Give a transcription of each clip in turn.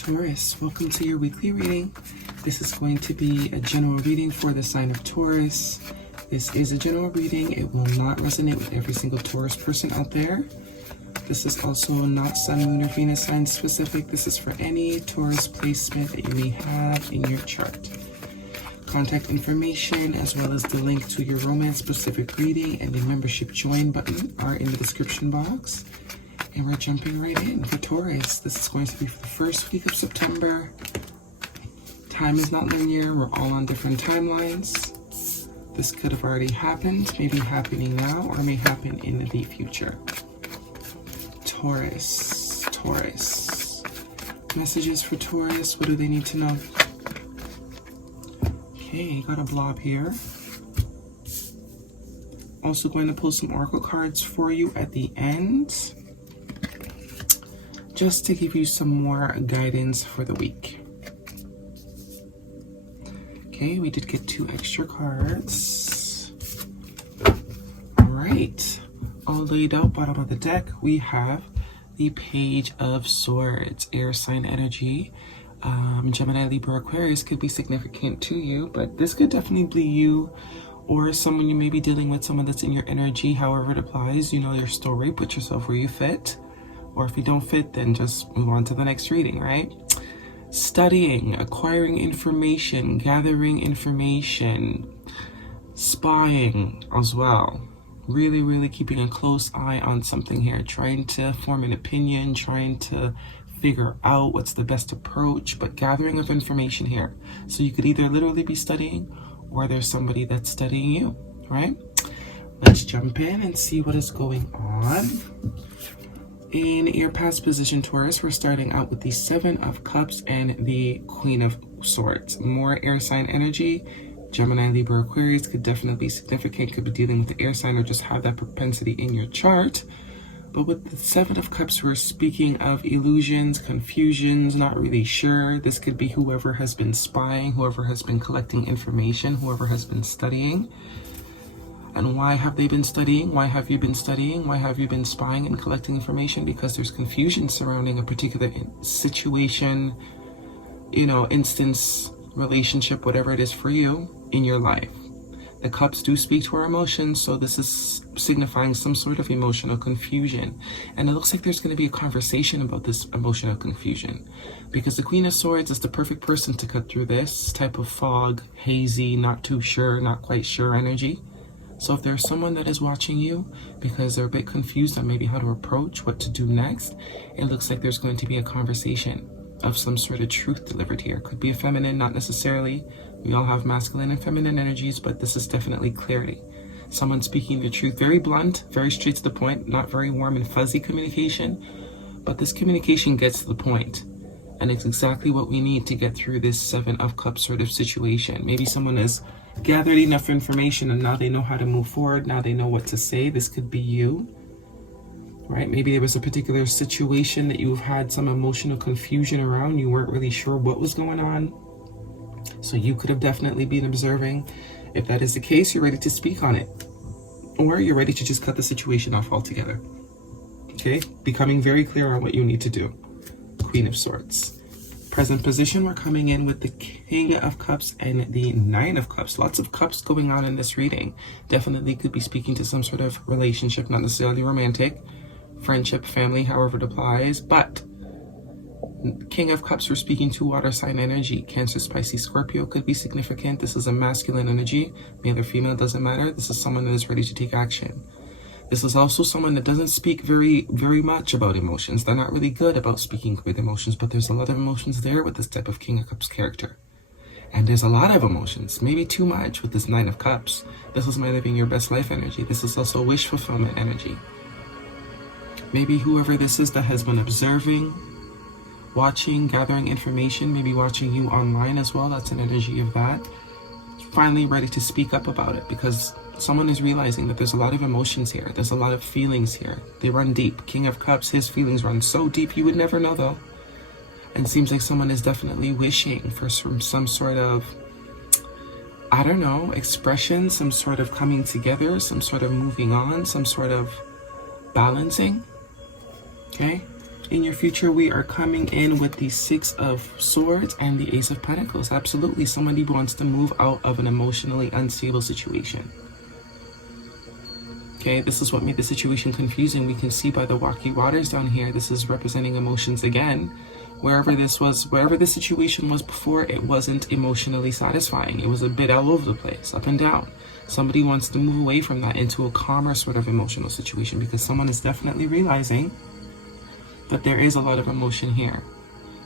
Taurus, welcome to your weekly reading. This is going to be a general reading for the sign of Taurus. This is a general reading. It will not resonate with every single Taurus person out there. This is also not Sun, Moon, or Venus sign specific. This is for any Taurus placement that you may have in your chart. Contact information as well as the link to your romance specific reading and the membership join button are in the description box. And we're jumping right in for Taurus. This is going to be for the first week of September. Time is not linear. We're all on different timelines. This could have already happened, maybe happening now, or may happen in the future. Taurus. Messages for Taurus. What do they need to know? Okay, got a blob here. Also going to pull some oracle cards for you at the end, just to give you some more guidance for the week. Okay, we did get 2 extra cards. All right, all laid out, bottom of the deck, we have the Page of Swords, air sign energy. Gemini, Libra, Aquarius could be significant to you, but this could definitely be you or someone you may be dealing with, someone that's in your energy, however it applies. You know your story, put yourself where you fit. Or if you don't fit, then just move on to the next reading, right? Studying, acquiring information, gathering information, spying as well. Really keeping a close eye on something here, trying to form an opinion, trying to figure out what's the best approach, but gathering of information here. So you could either literally be studying or there's somebody that's studying you, right? Let's jump in and see what is going on. In your past position, Taurus, we're starting out with the 7 of Cups and the Queen of Swords. More air sign energy. Gemini, Libra, Aquarius could definitely be significant, could be dealing with the air sign or just have that propensity in your chart. But with the 7 of Cups, we're speaking of illusions, confusions, not really sure. This could be whoever has been spying, whoever has been collecting information, whoever has been studying. And why have they been studying? Why have you been studying? Why have you been spying and collecting information? Because there's confusion surrounding a particular situation, instance, relationship, whatever it is for you in your life. The cups do speak to our emotions, so this is signifying some sort of emotional confusion. And it looks like there's going to be a conversation about this emotional confusion, because the Queen of Swords is the perfect person to cut through this type of fog, hazy, not too sure, not quite sure energy. So if there's someone that is watching you because they're a bit confused on maybe how to approach, what to do next, it looks like there's going to be a conversation of some sort of truth delivered here. Could be a feminine, not necessarily. We all have masculine and feminine energies, but this is definitely clarity. Someone speaking the truth, very blunt, very straight to the point, not very warm and fuzzy communication, but this communication gets to the point. And it's exactly what we need to get through this 7 of Cups sort of situation. Maybe someone has gathered enough information and now they know how to move forward. Now they know what to say. This could be you, right? Maybe there was a particular situation that you've had some emotional confusion around. You weren't really sure what was going on. So you could have definitely been observing. If that is the case, you're ready to speak on it. Or you're ready to just cut the situation off altogether. Okay? Becoming very clear on what you need to do. Queen of Swords. Present position, we're coming in with the King of Cups and the 9 of Cups. Lots of cups going on in this reading. Definitely could be speaking to some sort of relationship, not necessarily romantic, friendship, family, however it applies. But King of Cups, we're speaking to water sign energy. Cancer, Pisces, Scorpio could be significant. This is a masculine energy. Male or female, doesn't matter. This is someone that is ready to take action. This is also someone that doesn't speak very much about emotions. They're not really good about speaking with emotions, but there's a lot of emotions there with this type of King of Cups character. And there's a lot of emotions, maybe too much with this 9 of Cups. This is my living your best life energy. This is also wish fulfillment energy. Maybe whoever this is that has been observing, watching, gathering information, maybe watching you online as well. That's an energy of that. Finally ready to speak up about it because someone is realizing that there's a lot of emotions here. There's a lot of feelings here. They run deep. King of Cups, his feelings run so deep you would never know though. And it seems like someone is definitely wishing for some sort of, I don't know, expression, some sort of coming together, some sort of moving on, some sort of balancing. Okay? In your future, we are coming in with the Six of Swords and the Ace of Pentacles. Absolutely, somebody wants to move out of an emotionally unstable situation. Okay, this is what made the situation confusing. We can see by the rocky waters down here, this is representing emotions again. Wherever the situation was before, it wasn't emotionally satisfying. It was a bit all over the place, up and down. Somebody wants to move away from that into a calmer sort of emotional situation, because someone is definitely realizing that there is a lot of emotion here.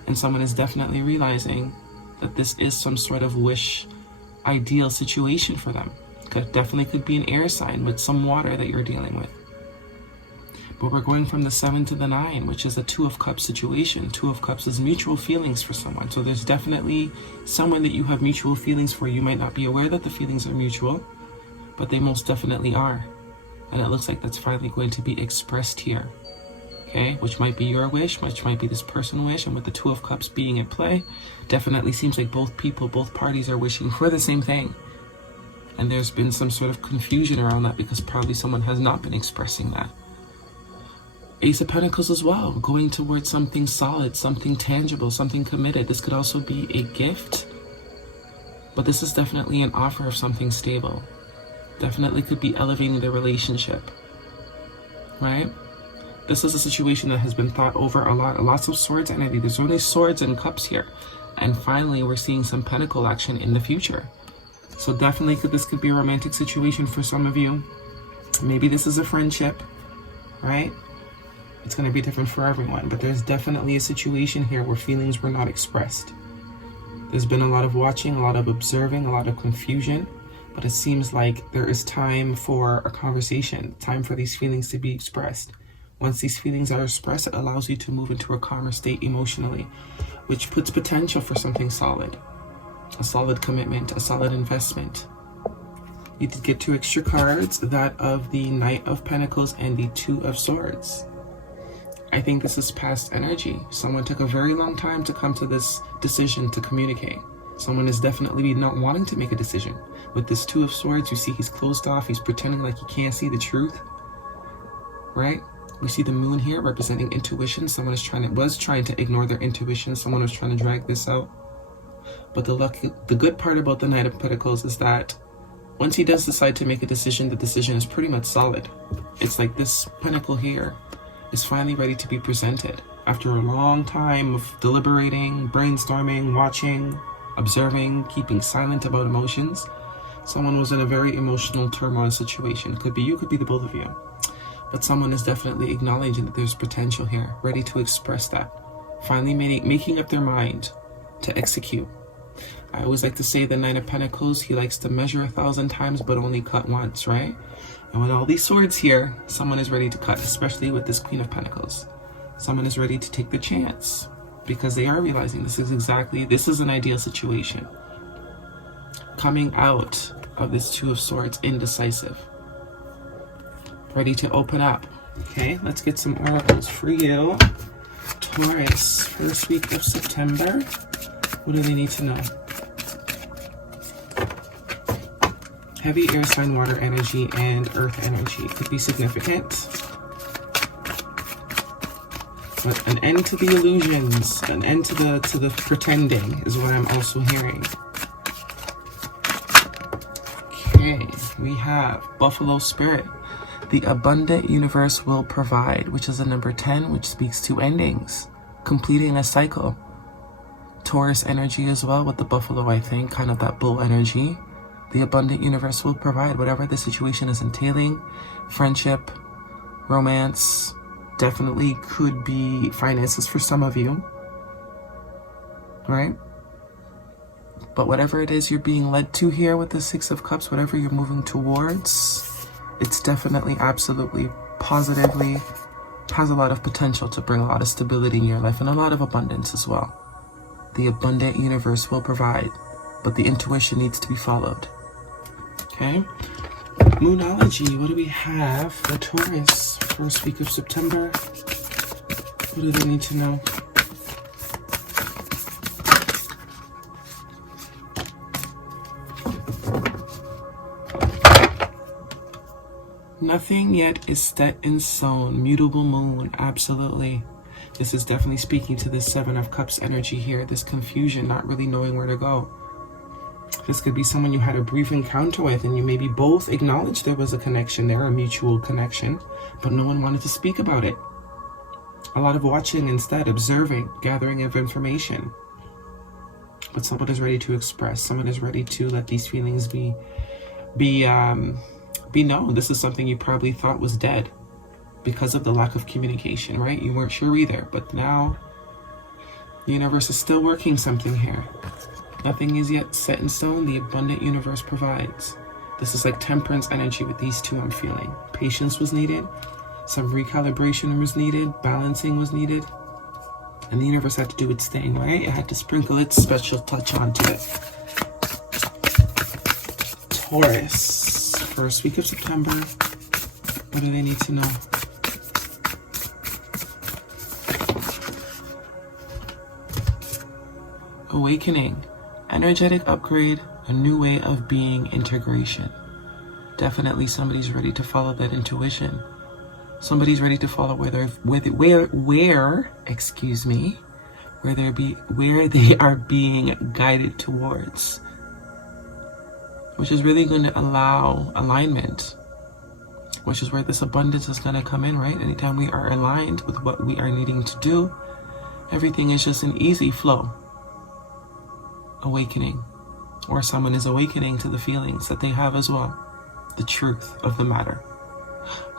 And someone is definitely realizing that this is some sort of wish, ideal situation for them. Definitely could be an air sign with some water that you're dealing with. But we're going from the 7 to the 9, which is a Two of Cups situation. Two of Cups is mutual feelings for someone. So there's definitely someone that you have mutual feelings for. You might not be aware that the feelings are mutual, but they most definitely are. And it looks like that's finally going to be expressed here. Okay, which might be your wish, which might be this person's wish. And with the Two of Cups being at play, definitely seems like both people, both parties are wishing for the same thing. And there's been some sort of confusion around that because probably someone has not been expressing that. Ace of Pentacles as well, going towards something solid, something tangible, something committed. This could also be a gift, but this is definitely an offer of something stable. Definitely could be elevating the relationship, right? This is a situation that has been thought over a lot. Lots of swords energy. There's only swords and cups here. And finally, we're seeing some pentacle action in the future. So definitely this could be a romantic situation for some of you. Maybe this is a friendship, right? It's going to be different for everyone, but there's definitely a situation here where feelings were not expressed. There's been a lot of watching, a lot of observing, a lot of confusion, but it seems like there is time for a conversation, time for these feelings to be expressed. Once these feelings are expressed, it allows you to move into a calmer state emotionally, which puts potential for something solid. A solid commitment, a solid investment. You did get 2 extra cards, that of the Knight of Pentacles and the Two of Swords. I think this is past energy. Someone took a very long time to come to this decision to communicate. Someone is definitely not wanting to make a decision. With this Two of Swords, you see he's closed off. He's pretending like he can't see the truth, right? We see the moon here representing intuition. Someone was trying to ignore their intuition. Someone was trying to drag this out. But the good part about the Knight of Pentacles is that once he does decide to make a decision, the decision is pretty much solid. It's like this pentacle here is finally ready to be presented. After a long time of deliberating, brainstorming, watching, observing, keeping silent about emotions, someone was in a very emotional turmoil situation. Could be you, could be the both of you. But someone is definitely acknowledging that there's potential here, ready to express that. Finally making up their mind to execute. I always like to say the Knight of Pentacles, he likes to measure 1,000 times but only cut once, right? And with all these swords here, someone is ready to cut, especially with this Queen of Pentacles. Someone is ready to take the chance because they are realizing this is an ideal situation. Coming out of this Two of Swords, indecisive. Ready to open up. Okay, let's get some oracles for you. Taurus, first week of September. What do they need to know? Heavy air sign, water energy, and earth energy could be significant. But an end to the illusions, an end to the pretending is what I'm also hearing. Okay, we have Buffalo Spirit. The abundant universe will provide, which is the number 10, which speaks to endings, completing a cycle. Taurus energy as well with the buffalo, I think, kind of that bull energy. The abundant universe will provide whatever the situation is entailing. Friendship, romance, definitely could be finances for some of you, right? But whatever it is you're being led to here with the Six of Cups, whatever you're moving towards, it's definitely, absolutely, positively has a lot of potential to bring a lot of stability in your life and a lot of abundance as well. The abundant universe will provide, but the intuition needs to be followed. Okay? Moonology, what do we have for Taurus? First week of September. What do they need to know? Nothing yet is set in stone. Mutable moon, absolutely. This is definitely speaking to this Seven of Cups energy here, this confusion, not really knowing where to go. This could be someone you had a brief encounter with and you maybe both acknowledged there was a connection there, a mutual connection, but no one wanted to speak about it. A lot of watching instead, observing, gathering of information. But someone is ready to express, someone is ready to let these feelings be known. This is something you probably thought was dead because of the lack of communication, right? You weren't sure either, but now the universe is still working something here. Nothing is yet set in stone. The abundant universe provides. This is like temperance energy with these two I'm feeling. Patience was needed. Some recalibration was needed. Balancing was needed. And the universe had to do its thing, right? It had to sprinkle its special touch onto it. Taurus. First week of September. What do they need to know? Awakening. Energetic upgrade, a new way of being, integration. Definitely somebody's ready to follow that intuition. Somebody's ready to follow where they are being guided towards. Which is really going to allow alignment. Which is where this abundance is going to come in, right? Anytime we are aligned with what we are needing to do, everything is just an easy flow. Awakening, or someone is awakening to the feelings that they have as well, the truth of the matter.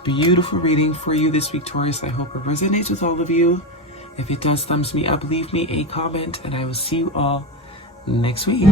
Beautiful reading for you this week, Taurus. I hope it resonates with all of you. If it does, thumbs me up, leave me a comment, and I will see you all next week.